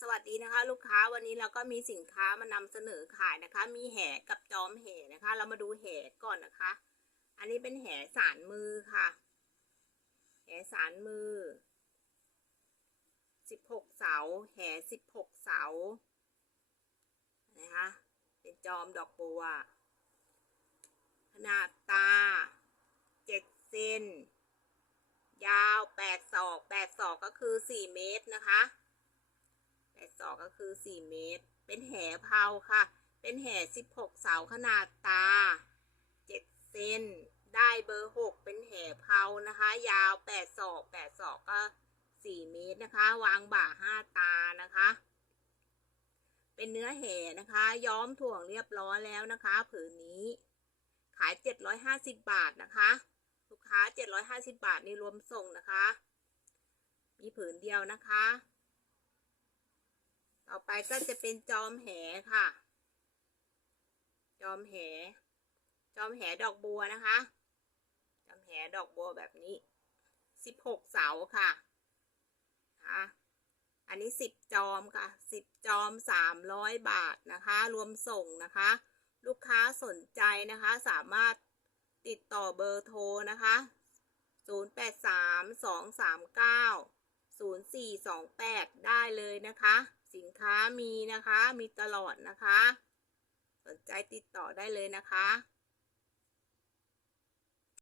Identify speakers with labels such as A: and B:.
A: สวัสดีนะคะ ลูกค้าวันนี้เราก็มีสินค้ามานำเสนอขายนะคะ มีแหกับจอมแหนะคะ เรามาดูแหก่อนนะคะ อันนี้เป็นแหสารมือค่ะแหสารมือสิบหกเสาแหสิบหกเสานะคะเป็นจอมดอกบัว ขนาดตาเจ็ดเซนยาวแปดศอกแปดศอกก็คือสี่เมตรนะคะ แปดศอกก็คือสี่เมตร เป็นแหเผาค่ะ เป็นแหสิบหกเสาขนาดตาเจ็ดเซน ได้เบอร์หกเป็นแหเผานะคะ ยาวแปดศอกแปดศอกก็สี่เมตรนะคะ วางบ่าห้าตานะคะ เป็นเนื้อแห่นะคะ ย้อมถ่วงเรียบร้อยแล้วนะคะ ผืนนี้ ขายเจ็ดร้อยห้าสิบาทนะคะ ลูกค้าเจ็ดร้อยห้าสิบบาทนี่รวมส่งนะคะ มีผืนเดียวนะคะ ต่อไปก็จะเป็นจอมแหค่ะ จอมแห จอมแหดอกบัวนะคะ จอมแหดอกบัวแบบนี้สิบหกเสาค่ะนะคะอันนี้สิบจอมค่ะสิบจอมสามร้อยบาทนะคะ รวมส่งนะคะ ลูกค้าสนใจนะคะ สามารถติดต่อเบอร์โทรนะคะ0 8 3 2 3 9 0 4 2 8ได้เลยนะคะ สินค้ามีนะคะ มีตลอดนะคะ สนใจติดต่อได้เลยนะคะ